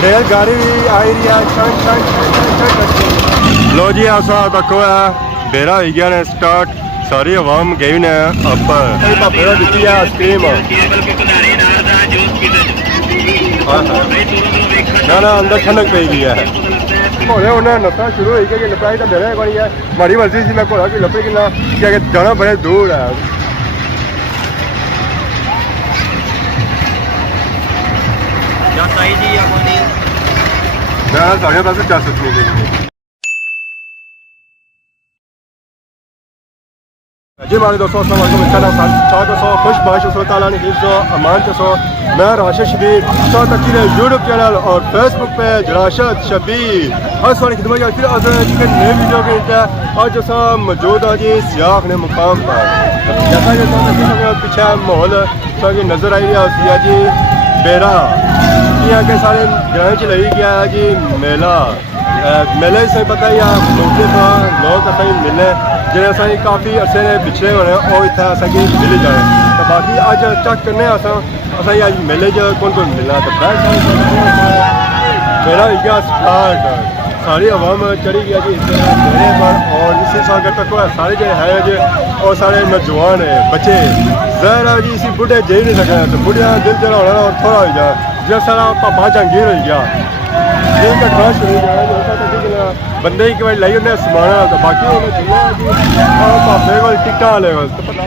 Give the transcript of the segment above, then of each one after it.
Rail गाड़ी भी आई रही है चंग चंग चंग चंग करके। लो जी ऐसा तको है बेरा हो गया ने स्टार्ट सारी आवाम गई ने अपर बेरा दी है आइसक्रीम ना ना अंदर ठंडक पी गई है घोड़े उन्हें नसना शुरू हो गया लपड़ा तो मेरे को है बड़ी मर्जी थी मैं घोड़ा की लपड़ी की ना क्या जाना बड़े दूर है मैं साढ़े पास जा सकती हूँ जी हमारे दोस्तों खुश बाश अमान के मैं राशिद शबीर यूट्यूब चैनल और फेसबुक पे राशिद शबीर हर सारी खिदमत फिर नए वीडियो के आज असा मौजूद है जी सियाह ने मुकाम पर जैसा कि पीछे माहौल नज़र आई रहा है जी बेरा यहाँ के सारे ग्रां च लगी गया है जी मेला मेले से पता ही मुख्तलिफ लोग असें मिलने जो असें काफ़ी अरसे ने पिछड़े होने वो इतना असेंगी मिली जाए तो बाकी अज चेक करने असें अज मेले च कौन मिलना तो मेरा इया स्टार्ट सारी आवाम चढ़ी गया जी मेले पर और इसी सागर तक सारे जो है जी और सारे नौजवान है बच्चे जहर है जी इसी बुढ़े जी नहीं सके तो बुढ़िया दिल जरा होना और थोड़ा हो गया जो सारा पापा जहांगीर हो गया दिन का क्रश हो गया बंदे की बार लाई उन्हें समाना तो बाकी उन्हें चुना जी और पापे को टिकटा वाले को तो पता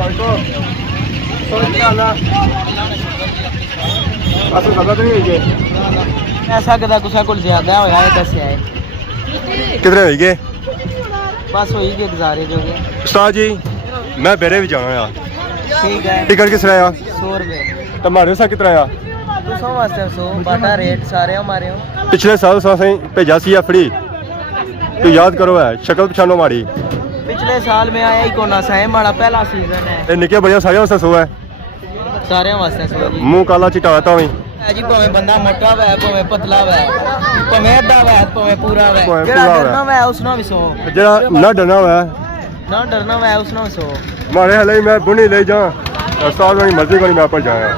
ऐसा कदा कुछ को ज्यादा होया है दस्या है कितने हो गए बस हो ही गए गुजारे जो गए उस्ताद जी मैं बेरे भी जाना यार ठीक है टिकट किस तरह 100 रुपए तुम्हारे सा कितना आया तो 100 वास्ते 100 बाटा रेट सारे हमारे हो पिछले साल सासें भेजा सी फ्री तो याद करो है शक्ल पछानो माड़ी पिछले साल में आया ही कोना सा है हमारा पहला सीजन है ये निके बड़िया सारे वास्ते 100 है सारे वास्ते 100 जी मुंह काला चिटा तो भी जी भावे बंदा मोटा वे भावे पतला वे भावे अद्धा वे भावे पूरा वे भावें जेड़ा पूरा डरना वे उसनो भी 100 जरा ना डरना है ना डरना वे उसनो 100 मारे हले मैं बुनी ले जा उस्ताद मेरी मर्जी को नहीं मैं पर जाया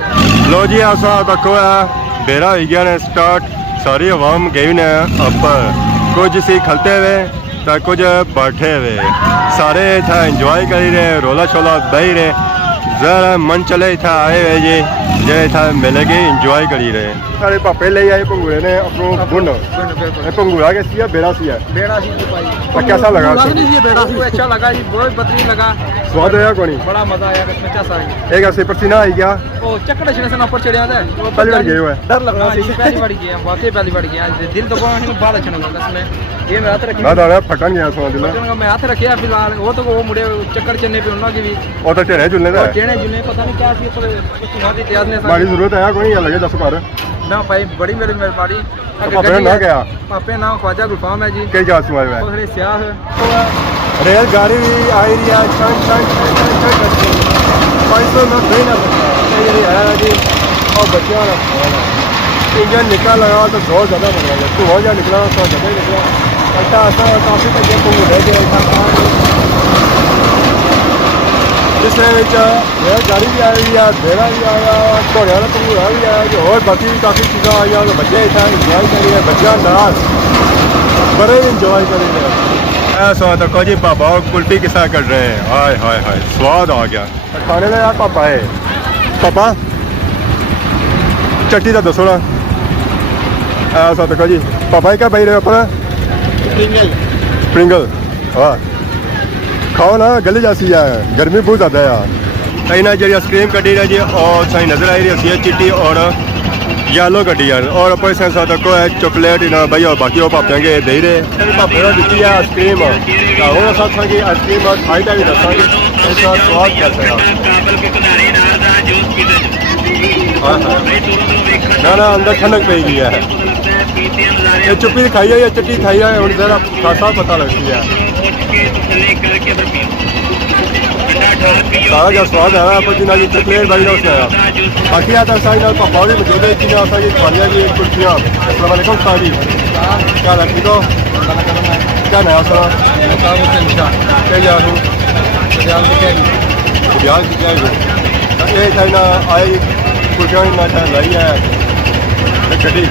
लो जी ऐसा तको है बेरा हो गया ने स्टार्ट सारी आवाम गई ने अपर कुछ सी खलते हुए तो कुछ बैठे हुए सारे इतना इंजॉय करी रहे रोला शोला बही रहे जरा मन चले इतना आए हुए जी जो इतना मिले के इंजॉय करी रहे सारे पापे ले आए पंगूरे ने अपनो बुन पंगूरा के सिया बेड़ा सिया बेड़ा सी तो कैसा लगा अच्छा लगा जी बहुत बेहतरीन लगा स्वाद आया कोनी बड़ा मजा आया इसमें क्या सारी एक ऐसे पसीना आई गया ओ चक्कर छने से ऊपर चढ़िया था पहली बार गए हुए डर लग रहा था पहली बार गया वाकई पहली बार गया दिल तो बहुत ही बात अच्छा लगा इसमें ये मैं हाथ रखी मैं दाड़ा फटन गया सो दिल मैं हाथ रखिया फिलहाल वो तो वो मुड़े चक्कर चलने पे उन्होंने की भी और तो टेढ़े झूलने का टेढ़े झूलने पता नहीं क्या थी पर बहुत इतिहास ने मारी जरूरत है कोई या लगे 10 बार ना भाई बड़ी मेरी मेहरबानी पापे ना गया पापे नाम ख्वाजा गुलफाम है जी कई जात सुमाए हुए थोड़े स्याह रेल गाड़ी भी आई रही है चंग चंग चंग चंग करके पैसों में नहीं ना ये आया जी और बच्चों ने इंजन निकला लगा तो बहुत ज़्यादा बढ़ गया तो बहुत ज़्यादा निकला तो ज़्यादा ही निकला ऐसा ऐसा काफ़ी तक ये पंगू रह गया जिसमें रेल गाड़ी भी आई है बेड़ा भी आया घोड़े वाला पंगूरा भी आया जो और बाकी भी काफ़ी चीज़ें आई हैं तो बच्चे इतना इंजॉय कर रहे हैं बच्चा नाच बड़े इंजॉय कर रहे हैं ऐसा तो जी पापा और कुल्फी किसा कर रहे हैं हाय हाय हाय स्वाद आ गया खाने में यार पापा है पापा चट्टी का दसो ना ऐसा तो जी पापा क्या बही रहे अपना स्प्रिंगल हाँ खाओ ना गली जासी है गर्मी बहुत ज़्यादा है यार इन्हें जी आइसक्रीम कटी रही जी और सही नज़र आई रही है चिट्टी और येलो कटी है और ऊपर से तक है चॉकलेट इन्हें भाई और बाकी वो पापे के दे रहे पापे ने दी है आइसक्रीम और साथ की आइसक्रीम और खाई भी दसा इसका स्वाद कैसा ना ना अंदर ठंडक पी गई है ये चुप्पी खाई है या चट्टी खाई है और जरा खासा पता लगती है सारा जो स्वाद है आप जिन्हें की चॉकलेट भाई उसने आया बाकी आता है सारी पापा भी मौजूद है जिन्हें आता है खालिया की कुर्सियाँ अस्सलाम वालेकुम सारी क्या है ठीक हो क्या नया सर क्या यार ब्याज की क्या ये चाइना आई कुर्सियाँ ना लाई है गड्डी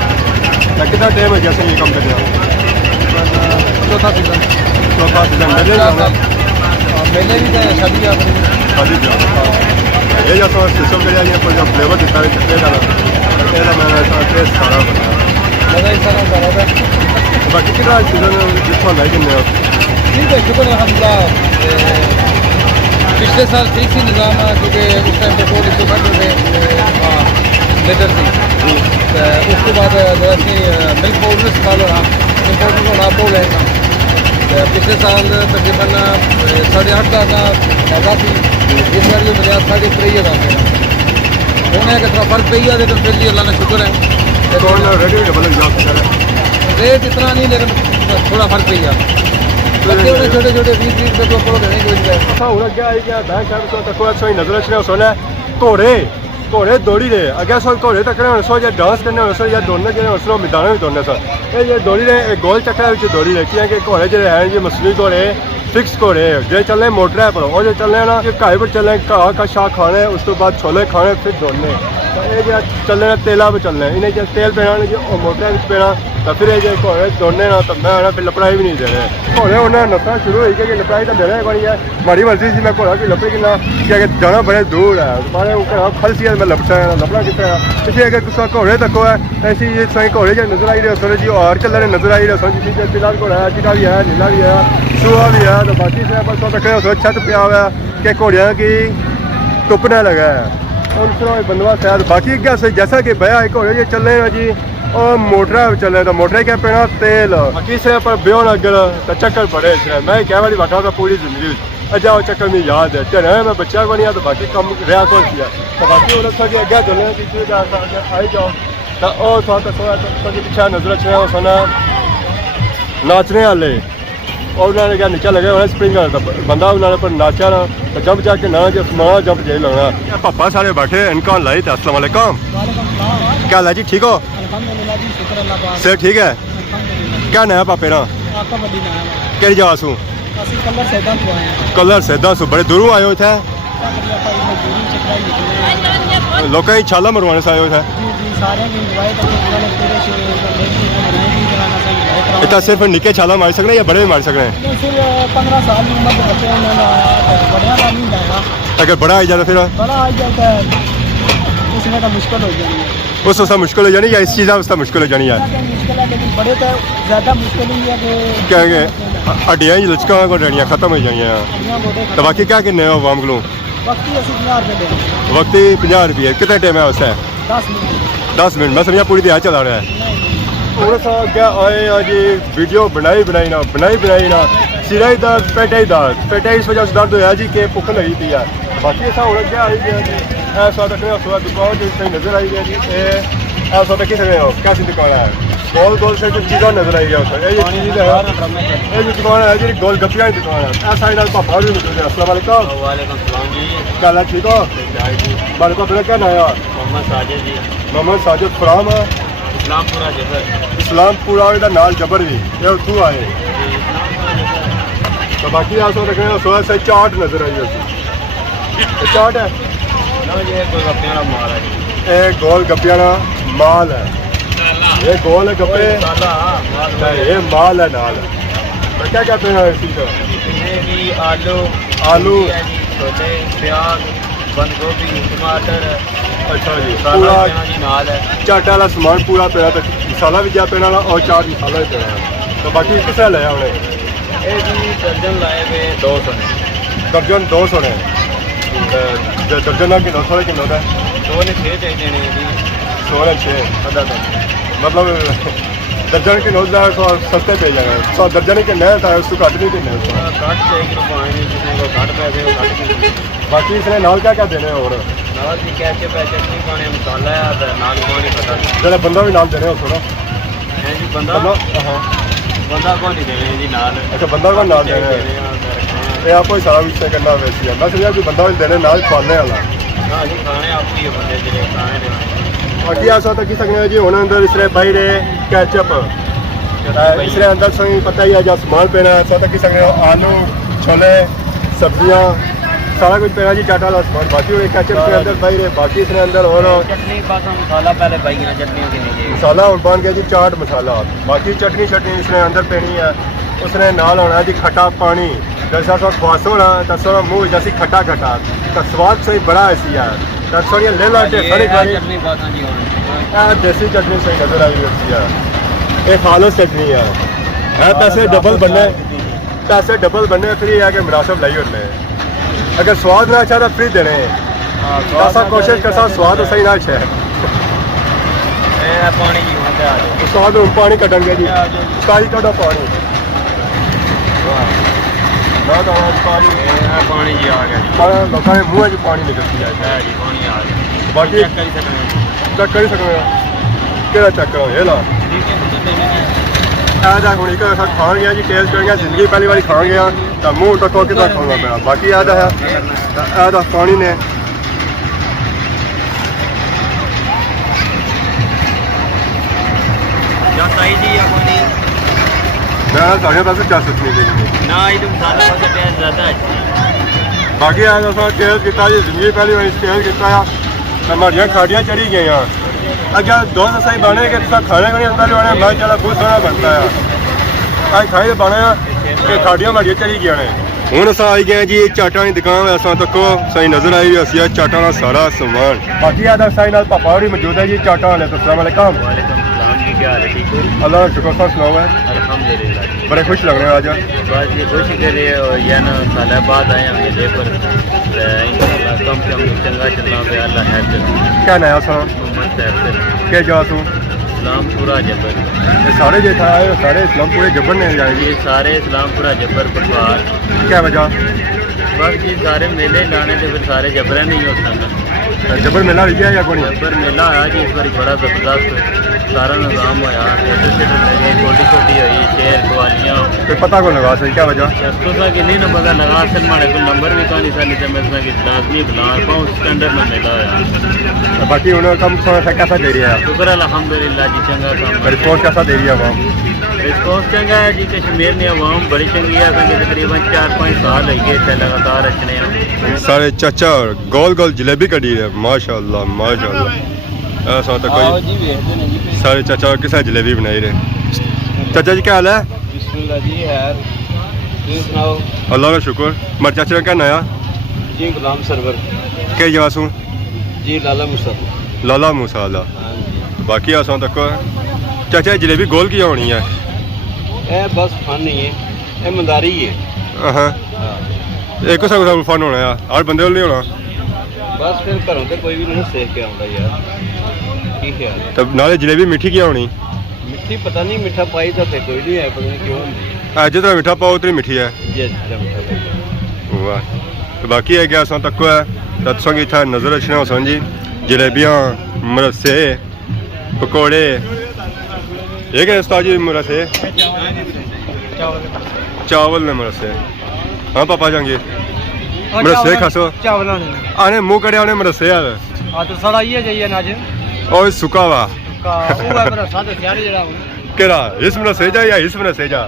ਤਾਂ ਕਿੰਨਾ ਟਾਈਮ ਹੋ ਗਿਆ ਸੀ ਇਹ ਕੰਮ ਕਰਦੇ चौथा सीजन ਚੌਥਾ ਸੀਜ਼ਨ ਮਿਲੇ ਜਾਣਾ मेले भी तो शादी का ਖਾਲੀ ਜਾ ਇਹ ਜਿਹਾ ਸੋ ਸਿਸਟਮ ਕਰਿਆ ਜੀ ਪਰ ਜੋ ਫਲੇਵਰ ਦਿੱਤਾ ਹੈ ਚੱਕੇ ਦਾ ਇਹਦਾ ਮੈਂ ਟੇਸਟ ਸਾਰਾ ਬਣਾਇਆ मजा ही सारा सारा था ਬਾਕੀ ਕਿਹੜਾ ਸੀਜ਼ਨ ਜਿੱਥੋਂ ਲੈ ਕਿੰਨੇ ਹੋ ठीक है शुक्र अलहमदुलिल्लाह पिछले साल ठीक सी निज़ाम है क्योंकि उस टाइम पेट्रोल इतने घट थे लीटर थी उसके बाद जैसे मिल्क पाउडर इस्तेमाल हो रहा इम्पोर्टेड हो रहा वो लेना पिछले साल तकरीबन 8.5 का ज़्यादा थी इस बार जो मिला 3.5 का होने का थोड़ा फर्क पे ही है लेकिन फिर भी अल्लाह का शुक्र है कौन रेडी डबल जॉब कर रहा है रेट इतना नहीं लेकिन थोड़ा फर्क पे ही है बच्चे उन्हें छोटे छोटे 20 रुपये को पड़ो देने की वजह ਅਸਾਂ ਹੁਣ ਅੱਗੇ ਆਈ ਗਿਆ ਬੈਂਕ ਸਾਹਿਬ ਤੋਂ ਤੱਕ ਸੋਈ ਨਜ਼ਰ ਅਛਣਾ ਸੋਨਾ ਘੋੜੇ ਦੌੜੀ ਦੇ ਅੱਗੇ ਸੋ ਘੋੜੇ ਤੱਕਣੇ ਹੁਣ ਸੋ ਜਾਂ ਡਾਂਸ ਕਰਨੇ ਹੁਣ ਸੋ ਜਾਂ ਦੋਨੇ ਜਿਹੜੇ ਉਸ ਨੂੰ ਮੈਦਾਨਾਂ ਵਿੱਚ ਦੋਨੇ ਸੋ ਇਹ ਜੇ ਦੌੜੀ ਦੇ ਇਹ ਗੋਲ ਚੱਕਰਾਂ ਵਿੱਚ ਦੌੜੀ ਦੇ ਕਿ ਘੋੜੇ ਜਿਹੜੇ ਹੈ ਜੀ ਮਸਲੀ ਘੋੜੇ ਫਿਕਸ ਘੋੜੇ ਜੇ ਚੱਲੇ ਮੋਟਰ ਹੈ ਪਰ ਉਹ ਜੇ ਚੱਲੇ ਨਾ ਕਿ ਘਾਏ ਪਰ ਚੱਲੇ ਘਾਹ ਕਾ ਸ਼ਾਹ ਖਾਣੇ ਉਸ ਤੋਂ ਬਾਅਦ ਛੋਲੇ ਖਾਣੇ ਫਿਰ ਦੋਨੇ ਤਾਂ ਇਹ ਜੇ ਚੱਲੇ ਨਾ ਤੇਲਾ ਵਿੱਚ ਚੱਲਣੇ ਇਹਨੇ ਜੇ ਤੇਲ ਪੈਣਾ ਜੇ ਉਹ ਮੋਟਰ ਵਿੱਚ ਪੈਣਾ ਤਾਂ ਫਿਰ ਇਹ ਜੇ ਘੋੜੇ ਦੋਨੇ ਨਾ ਤਾਂ ਮੈਂ ਨਾ ਫਿਰ ਲਪੜਾਈ ਵੀ ਨਹੀਂ ਦੇ ਰਹੇ ਘੋੜੇ ਉਹਨਾਂ ਨਸਾ ਸ਼ੁਰੂ ਹੋਈ ਕਿ ਲਪੜਾਈ ਤਾਂ ਦੇ ਰਹੇ ਕੋਈ ਹੈ ਮਾਰੀ ਮਰਜ਼ੀ ਸੀ ਮੈਂ ਘੋੜਾ ਕੀ ਲੱਪੇ ਕਿ ਨਾ ਕਿ ਜਾਣਾ ਬੜੇ ਦੂਰ ਹੈ ਮਾਰੇ ਉਹ ਫਲਸੀ ਮੈਂ ਲੱਪੜਾ ਕਿਸ ਤਰ੍ਹਾਂ इसी अगर कुछ घोड़े तक है ऐसी ये सही घोड़े जो नजर आई रहे थोड़े जी और चल रहे नजर आई रहे जी फिलहाल घोड़ा है चिटा भी है नीला भी है सुहा भी है तो बाकी से बस तक छत पिया हुआ है कि घोड़िया की टुपने लगा है और उसमें बंदोबस्त है बाकी क्या सही जैसा कि भैया घोड़े जो चल रहे हैं जी और मोटर चल रहे तो मोटर क्या पेना तेल बाकी से पर ब्यों अगर तो चक्कर पड़े मैं क्या वाली बैठा था पूरी जिंदगी अजाओ चक्कर में याद है तेरे मैं बच्चा को नहीं आता बाकी कम रहा कौन किया तो बाकी उन्होंने कहा कि अगर चलने की आई जाओ तो और थोड़ा पीछे नजर रखना सोना नाचने वाले और उन्होंने क्या नीचे लगे उन्हें स्प्रिंग तो बंदा उन्होंने पर नाचा ना तो जंप जाके ना जब मारा जंप जाए लगना पापा सारे बैठे इनका लाई थे अस्सलाम वालेकुम क्या ला जी ठीक हो सर ठीक है क्या नया पापे ना केड़ी जगह सू कलर सैदा सो बड़े दूरों आयो थे लोग छाला मरवाने से आयो थे इतना सिर्फ निके छाला मार सकने या बड़े भी मार सकने अगर बड़ा आई जाता फिर मुश्किल हो जानी है उस वक्त मुश्किल हो जानी या इस चीज़ उसका मुश्किल हो जानी है मुश्किल है लेकिन बड़े तो ज़्यादा मुश्किल ही है कि क्या हड्डियां लचका को डरियां खत्म हो जाइए तो बाकी क्या किन्ने हो आवाम को वक्ती 50 रुपये कितने टाइम है उससे 10 मिनट मैं समझा पूरी दिहाड़ी चला रहा है और सा क्या आए आज वीडियो बनाई ना सिरा ही दर्द पेटा इस वजह से दर्द होया जी के भुख लगी थी यार बाकी ऐसा हो क्या आई गया जी ऐसा रखने सुबह दुकान जो कहीं नजर आई गया जी ऐसा किस हो कैसी दुकान है गोल से जो चीज़ा नजर आई गया उसमें ये चीज़ है ये जो दुकान है जी गोल गप्पियाँ की दुकान है ऐसा ही पापा भी मिल गया अस्सलाम वालेकुम क्या ठीक हो बारे को अपना क्या नाम है मोहम्मद साजिद फ्राम इस्लामपुरा का नाल जबर भी ये उतू आए तो बाकी ऐसा रखने सुबह से चाट नजर आई उसकी चाट है ये गोल गप्पियाँ माल है ये गोल गप्पे ये माल है नाल क्या कहते हैं इसी को आलू छोले प्याज बंद गोभी टमाटर अच्छा जी पूरा पूरा नाल है चाट वाला सामान पूरा पेड़ा तो मसाला भी जा पेड़ा और चाट मसाला भी पेड़ा तो बाकी किस लाया उन्हें ये जी दर्जन लाए हुए 200 ने दर्जन 200 ने दर्जन ना किलो थोड़े किलो का 2 ने 6 चाहिए ने जी 16 6 आधा मतलब दर्जन किलो तो सस्ते पे जाएगा 100 दर्जन के नया था उसको काट नहीं देने काट चाहिए पानी जिसने को काट पैसे वो काट के बाकी इसने नाल क्या क्या देने और नाल भी कैसे पैसे नहीं पाने मसाला है नाल पानी पता जरा बंदा भी नाल देने हो थोड़ा है जी बंदा हाँ बंदा को नहीं देने जी नाल अच्छा बंदा को नाल देने ये आपको ही सारा विषय करना वैसे है मैं समझा कि बंदा भी देने नाल खाने वाला ना जी खाने आप ही बंदे जिले खाने देने बाकी ऐसा तो की सकते जी होने अंदर इसरे भाई रे कैचअप इसरे अंदर सही पता ही है जहाँ सामान पेना है ऐसा तो की सकते आलू छोले सब्जियाँ सारा कुछ पेगा जी चाटा वाला सामान बाकी वो एक केचप के अंदर भाई रे बाकी इसके अंदर और चटनी पास मसाला पहले पाई ना चटनी के नीचे मसाला और बन गया जी चाट मसाला बाकी चटनी शटनी इसने अंदर पेनी है उसने नाल होना जी खट्टा पानी जैसा सा ख्वासो ना तसो मुँह जैसी खट्टा खट्टा का स्वाद सही बड़ा ऐसी है तसो ये ले लाटे सारी खाली चटनी पास जी होना देसी चटनी सही नजर आई होती है एक खालस चटनी है पैसे डबल बनने पैसे डबल बनने फ्री है कि मुनासिब लाई होते अगर स्वाद ना अच्छा तो फ्री देने ऐसा कोशिश करता स्वाद सही ना अच्छा है पानी जी होता है स्वाद पानी कटन गया जी ताजी कटो पानी ना तो पानी पानी जी आ गया लोगों के मुँह च पानी निकलती है जी पानी आ गया बाकी चेक कर सकते चेक कर सकते केड़ा चेक करो ये ला ऐसा हूँ एक खान गया जी टेस्ट कर गया जिंदगी पहली बार खान गया तो मुँह टको कि खाऊंगा मेरा बाकी ऐसा है ऐसा पानी ने या ताई जी या पानी मैं साढ़े पास जा सकती नहीं ना ये तो मसाला पास टेस्ट ज़्यादा है बाकी ऐसा टेस्ट किया जी जिंदगी पहली बार टेस्ट किया हमारियाँ खाड़ियाँ चढ़ी गई हैं अगर दोस्त सही बने कि खाने को नहीं पहले बने मैं चला बहुत सोहना बनता है आज खाए बने कि खाड़ियाँ हमारियाँ चढ़ी गई ने ਹੁਣ ਅਸਾਂ ਆਈ ਗਏ ਜੀ ਚਾਟਾਂ ਦੀ ਦੁਕਾਨ ਐਸਾ ਤੱਕੋ ਸਹੀ ਨਜ਼ਰ ਆਈ ਵੀ ਅਸੀਂ ਚਾਟਾਂ ਦਾ ਸਾਰਾ ਸਮਾਨ ਬਾਕੀ ਆਦਾ ਸਾਈ ਨਾਲ ਪਾਪਾ ਹੋਰੀ ਮੌਜੂਦ ਹੈ ਜੀ ਚਾਟਾਂ ਵਾਲੇ ਤੋਂ अस्सलाम वालेकुम वालेकुम सलाम जी क्या हाल है ठीक हो अल्लाह का शुक्र सा सुनाओ है अल्हम्दुलिल्लाह जी बड़े खुश लग रहे हैं आज बस ये कोशिश कर रहे हो या ना साल बाद आए हम मेले पर इंशाल्लाह कम से कम चंगा चलना पे अल्लाह है क्या नया सा मोहम्मद साहब क्या जा तू इस्लामपुरा जबर ये सारे जो था सारे इस्लामपुरे जबर ने जाएंगे ये सारे इस्लामपुरा जबर परिवार क्या वजह बस ये सारे मेले लाने थे फिर सारे जबरा नहीं होता ना जबर मेला रही है या कोई जबर मेला आया जी इस बार बड़ा जबरदस्त सारा निज़ाम होया थिएटर लगे छोटी छोटी हुई शेर कवालियाँ कोई पता को लगा सही क्या वजह तो कि नहीं ना पता लगा सन माड़े को नंबर भी कहानी साली से मैं कि लाजमी बुला पाऊँ स्टैंडर्ड में मेला होया बाकी उन्होंने कम कैसा दे रही है शुक्र अल्हम्दुलिल्लाह जी चंगा काम रिस्पॉन्स कैसा दे रही है आवाम रिस्पॉन्स चंगा है जी कश्मीर में आवाम बड़ी चंगी है क्योंकि तकरीबन 4-5 साल हो गए थे लगातार रचने हैं सारे चाचा गोल गोल जलेबी कड़ी है माशाल्लाह माशाल्लाह ऐसा तो कोई सारे चाचा किसा जलेबी बनाई रहे चाचा जी क्या हाल है बिस्मिल्लाह जी यार तुम सुनाओ अल्लाह का शुक्र मर चाचा का क्या नया जी गुलाम सरवर क्या जवासू जी लाला मुस्तफा लाला मूसाला बाकी ऐसा तक चाचा जलेबी गोल की होनी है ये बस फन नहीं है ये मंदारी है हाँ एक सब फन होना है हर बंदे नहीं होना बस फिर घरों से कोई भी नहीं सेक के आता यार की ख्याल है तब नाले जलेबी मीठी की होनी मिट्टी पता नहीं मीठा पाई तो थे कोई नहीं है पता नहीं क्यों नहीं जितना मीठा पाओ उतनी मीठी है जी जितना मीठा पाई वाह तो बाकी है क्या ऐसा तक है तत्संग इतना नजर रखना हो जी जलेबियाँ मरसे पकौड़े एक है उस्ताद जी मरसे चावल ने मरसे हाँ पापा जाएंगे मरसे खासो चावल आने मुंह करे आने मरसे यार हाँ तो सारा ये जाइए नाज और सुका वा का वो है मेरा साथ सियारे जड़ा केरा इस मरसे जा या इस मरसे जा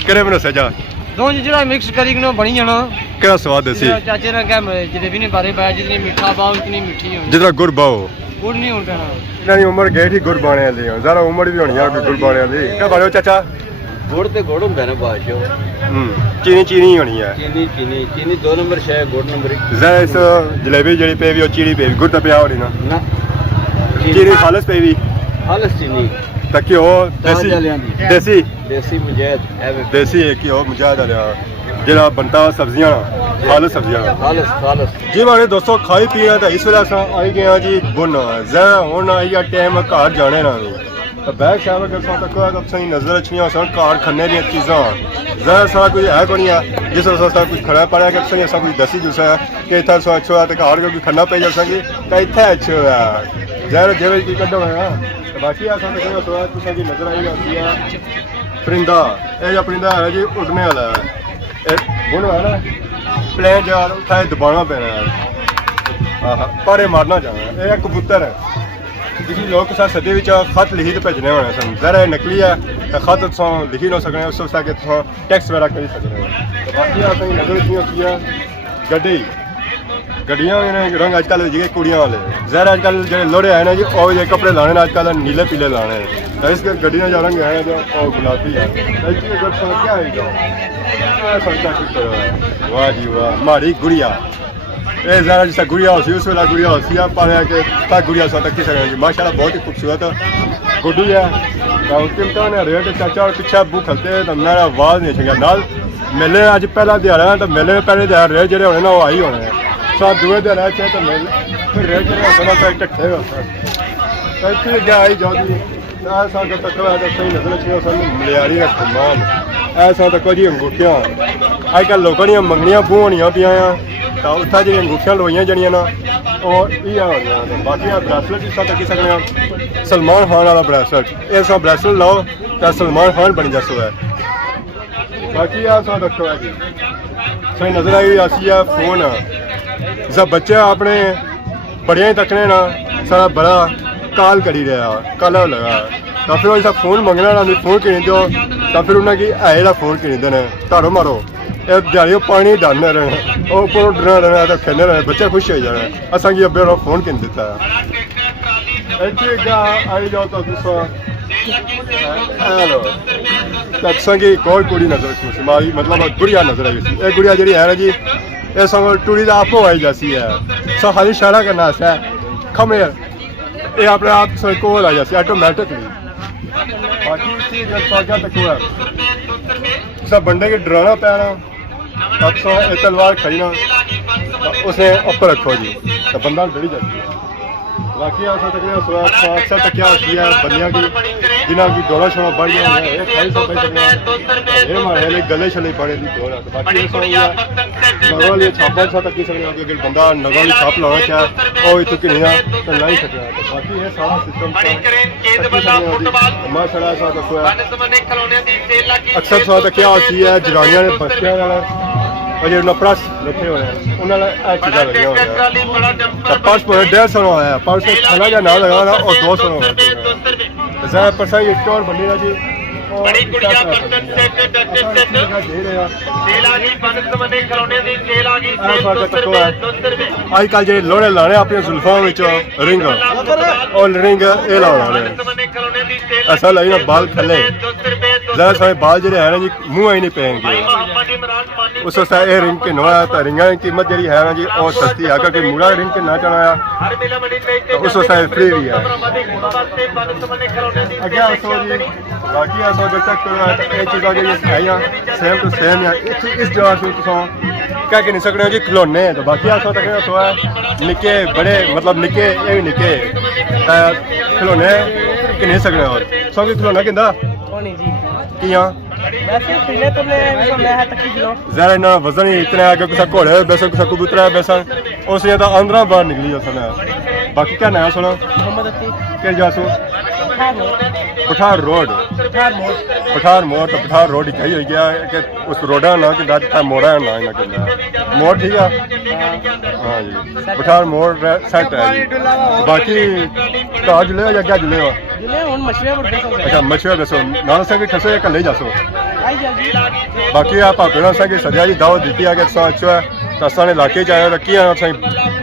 केरे मरसे जा दो जड़ा मिक्स करी के बनी जाना केरा स्वाद देसी चाचे ने क्या जलेबी ने बारे पाया जितनी मीठा पाओ उतनी मीठी होनी जितना गुड़ पाओ गुड़ नहीं होता ना इन्होंने उम्र गई थी गुड़ पाने वाली जरा उम्र भी होनी है गुड़ पाने वाली क्या पाने चाचा गुड़ ते गुड़ होंदा ना बादशाह चीनी चीनी होनी है चीनी चीनी चीनी 2 नंबर शय गुड़ नंबर 1 जरा इस जलेबी जड़ी पे भी और चीनी पे भी गुड़ तो पिया होनी ना ना चीनी खालस पे भी खालस चीनी ताकि हो देसी देसी देसी मुजाहिद देसी एक ही हो मुजाहिद वाला ਜਿਹੜਾ बनता सब्जियां खालस सब्जियां खालस जी माने दोस्तों खाई पीना तो इस वेले आई गए हैं जी बुन जरा हुन आई टाइम घर जाने ना तो बैग शैग अगर तक सही नजर अच्छी सन घर खन्ने दी चीज़ां जरा सारा कुछ है को नहीं है जिस वक्त कुछ खाना पड़ा कि सही ऐसा कुछ दसी जुसा है कि इतना सो अच्छो है तो घर कोई खाना पे जा सके तो इतना अच्छो है जरा जेब की कड्डो है बाकी ऐसा तो नजर आई जाती है परिंदा ये परिंदा है जी उड़ने वाला है ਹੁਣ ਹੈ ਨਾ ਪਲੇਨ ਜਾ ਉਠਾਏ ਦਬਾਉਣਾ ਪੈਣਾ ਹੈ ਆਹ ਪਾਰੇ ਮਾਰਨਾ ਜਾਣਾ ਇਹ ਕਬੂਤਰ ਹੈ जिसी लोग के साथ सदी विच खत लिखी तो भेजने होने सन जरा नकली है तो खत तुम लिखी ना सकने उस ताकि तुम टैक्स वगैरह करी सकते हो तो बाकी असें नजर की होती है गड्डी ਗੱਡੀਆਂ ਵੀ ਨੇ ਰੰਗ ਅੱਜ ਕੱਲ੍ਹ ਜਿਹੜੇ ਕੁੜੀਆਂ ਵਾਲੇ ਜ਼ਹਿਰ ਅੱਜ ਕੱਲ੍ਹ ਜਿਹੜੇ ਲੋੜੇ ਆਏ ਨੇ ਜੀ ਉਹ ਜਿਹੇ ਕੱਪੜੇ ਲਾਣੇ ਨੇ ਅੱਜ ਕੱਲ੍ਹ ਨੀਲੇ ਪੀਲੇ ਲਾਣੇ ਨੇ ਤਾਂ ਇਸ ਕਰਕੇ ਗੱਡੀਆਂ ਦਾ ਰੰਗ ਹੈ ਜੋ ਉਹ ਗੁਲਾਬੀ ਹੈ ਇੱਥੇ ਕੁਝ ਸਮਝਿਆ ਹੈ ਜੋ ਸੰਤਾ ਕੀ ਵਾਹ ਜੀ ਵਾਹ ਮਾੜੀ ਗੁੜੀਆ ਇਹ ਜ਼ਰਾ ਜਿਸ ਗੁੜੀਆ ਹੋਸੀ ਉਸ ਵੇਲੇ ਗੁੜੀਆ ਹੋਸੀ ਆ ਪਾਇਆ ਕਿ ਤਾਂ ਗੁੜੀਆ ਸੋ ਤੱਕ ਕਿਸੇ ਨੇ ਮਾਸ਼ਾਅੱਲਾ ਬਹੁਤ ਹੀ खूबसूरत गुड्डी है तो किमता ने रेट चाचा और पीछे बू खलते तो मेरा आवाज़ नहीं छेगा नाल मेले अज पहला दिहाड़ा है तो मेले में पहले दिहाड़ रेट जो होने ना वो आई होने हैं साथ दुए दिहाड़ा चाहे तो मेले फिर रेट जो होना तो इकट्ठे होता है फिर क्या आई जाती ऐसा तो तक है तो सही नजर चाहिए सानू मलियारी का समान ऐसा तो कुछ अंगूठियां अजकल लोगों दी मंगनियां बू होनियां पियां तो उत्थे जी अंगूठियां लवाइयां जड़ियां ना और ये होनियां बाकी ब्रेसलेट जिस तक की सकने सलमान खान वाला ब्रेसलेट ये सब ब्रेसलेट लाओ तो सलमान खान बन जासो है बाकी आ सब रखो है जी सही नजर आई असी है फोन जब बच्चे अपने बड़िया ही तकने ना सारा बड़ा काल करी रहा काला लगा तो फिर ऐसा फोन मंगना ना फोन किनी दो तो फिर उन्हें की है फोन किनी देने तारो मारो ये दिहाड़ी पानी डालने रहे वो ऊपर डरना रहना तो खेलने रहे बच्चे खुश हो जाए असा की अब्बे फोन किन देता है आई जाओ तो दूसरा हेलो असा की एक और कुड़ी नजर मारी मतलब गुड़िया नजर आई ये गुड़िया जी है ना जी ये सब टूड़ी का आपो आई जैसी है सब खाली इशारा करना है खमेर ये अपने आप से कोल आ जाती ऑटोमेटिकली बाकी चीज तक है सब बंदे के डराना पैना तब सो एक तलवार खड़ी ना उसे ऊपर रखो जी तो बंदा डरी जाती है बाकी ऐसा अक्सर तक क्या होती है बंदियां की जिन्हों की दौड़ा शोड़ा बढ़ गया है ये खाई सब ये हमारे गले छले पड़े दी दौड़ा तो बाकी ऐसा हो गया नगरों वाली छापा सा तक सकते हो कि बंदा नगरों वाली छाप लाना चाहे और इतने कि नहीं तो ला ही सकता है तो बाकी ये सारा सिस्टम माशाल्लाह ऐसा तक है अक्सर सा तक क्या होती है जरानियां ने बच्चे और जो नपरस रखे हुए हैं उन्होंने चीज़ा लगी हुई है पर्स पर 150 आया पर्स में खाना या ना लगा ना और 200 ज़्यादा परसा ये स्टोर बनी ना जी अजकल जो लोड़े लाने अपने जुल्फों में रिंग और रिंग ये लाने ऐसा लगे ना बाल थले ज़्यादा सारे बाल जो है ना जी मुँह ही नहीं पेंगे उस ये रिंग के नवा तो रिंगा की कीमत जी है ना जी और सस्ती है अगर कोई मुड़ा रिंग के ना चलाया तो उस फ्री भी है बाकी ऐसा चेक करना है तो ये चीज़ा जी सिखाइयाँ सेम टू सेम है इस जगह से कह के नहीं सकते जी खिलौने तो बाकी ऐसा तक सो है निके बड़े मतलब निके ये भी निके खिलौने कि नहीं सकने और सौ की खिलौना किंदा किया ज़रा इन्ना वजन ही इतना है कि कुछ घोड़े बेसन कुछ कबूतर बेसन उसने तो अंदर बाहर निकली उसने बाकी क्या नया सुना क्या जासू पठार रोड पठार मोड़ तो पठार रोड ही हो गया कि उस रोडा ना कि था मोड़ा ना ना कि मोड़ ठीक है हाँ जी पठार मोड़ सेट है जी बाकी तो जुले या क्या जुले अच्छा मछुआ दसो ना संगे ठसो या कल जासो बाकी आप भापे असें सजा जी दावत दी है कि अच्छो है तो असा ने इलाके च आए रखी असें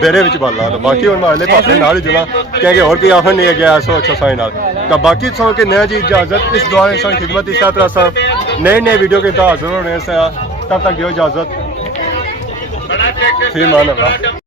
बेरे में पाला तो बाकी हम अगले पासे नाल ही जुड़ा क्योंकि और कोई आखर नहीं है गया सो अच्छा साई नाल तो बाकी सो कि नया जी इजाजत इस दौरान सा खिदमत इस तरह नए नए वीडियो के हाजिर होने से तब तक दो इजाजत फिर मान अल्लाह।